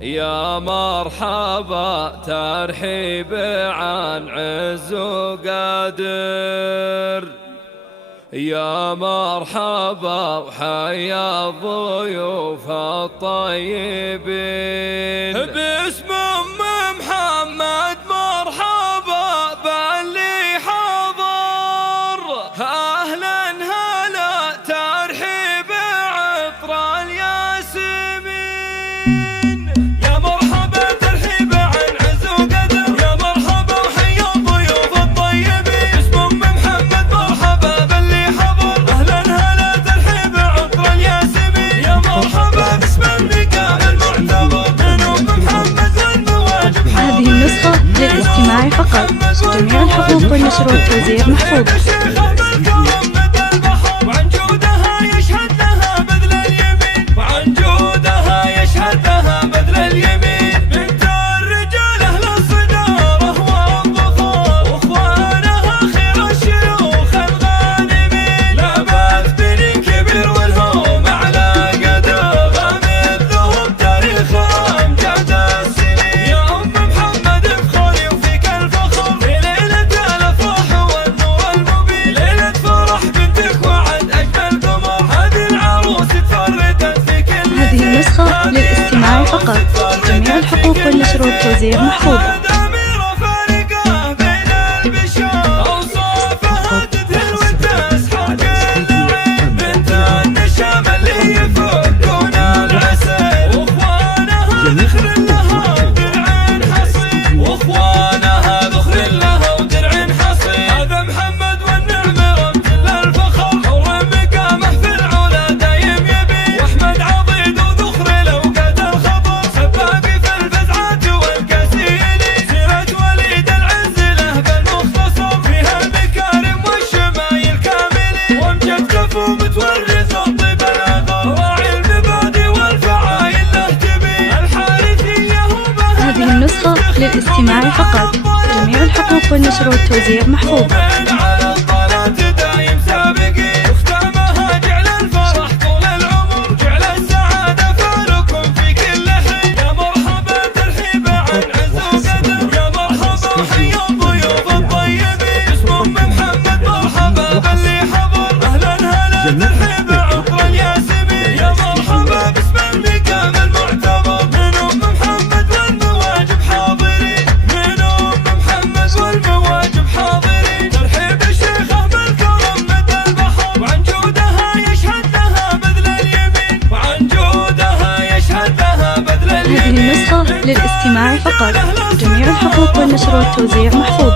يا مرحبا ترحيب عن عز وقادر، يا مرحبا وحيا الضيوف الطيبين. باسم محمد مرحبا باللي حضر، أهلا هلا ترحيب عطر الياسمين. يا مرحبا ترحيب عن عز وقدر، يا مرحبا وحيا الضيوف الطيبين. باسم محمد مرحبا باللي حضر، أهلا هلا ترحيب عطر الياسمين. يا مرحبا باسم المقام المعتبر من محمد والمواجب حاضر. هذه النسخة للاستماع فقط، جميع الحقوق والنشر والتوزيع محفوظ. وعن جودها يشهد لها بذل اليمين، وعن جودها يشهد لها بذل اليمين. بنت الرجال أهل الصدارة والظفار، واخوانها خير الشيوخ الغانمين. لابد بني كبير والهم على قدر، مثلهم تاريخ أمجاد السنين. يا أم محمد افخري وفيك الفخر، في ليلة الأفراح والنور المبين. ليلة فرح بنتك وعد أجمل قمر، هذه العروس تفردت في كل هذه النسخة للاستماع فقط، جميع الحقوق والنشر والتوزيع محفوظ. أميرة فارقة بين البشر، أوصافها تدهر وتسحر كل عين. بنت النشام اللي يفكون العسل، واخوانها ذخر لها ودرع حصين، واخوانها ذخر لها ودرع حصين. هذا محمد والنعم رمز للفخر، حور مقامه في العلا دايم يبي. واحمد عضيد وذخر لوقات الخطر، سبابي في الفزعات والكسيلي. سيرة وليد العز له بالمختصر، فيها المكارم والشمايل كاملين. وامجد كفو متورث الطيب الاثر، راعي المبادئ والفعايل له تبي. الحارثية وبهاء هذه النسخة للاستماع فقط، جميع الحقوق والنشر والتوزيع محفوظ. على الطلات دايم سابقين. وختامها جعل الفرح طول العمر، جعل السعادة فالكم في كل حين. يا مرحبا ترحيب عن عز وقدر، يا مرحبا وحيا الضيوف الطيبين. باسم محمد مرحبا باللي حضر، أهلا هلا ترحيب عطر الياسمين. يا مرحبا باسم المقام المعتبر من محمد والمواجب حاضرين، من محمد والمواجب حاضرين. ترحيب الشيخة بالكرم مدى البحر، وعن جودها يشهد لها بذل اليمين، وعن جودها يشهد لها بذل اليمين. هذه النسخة للاستماع فقط، جميع الحقوق والنشر والتوزيع محفوظ.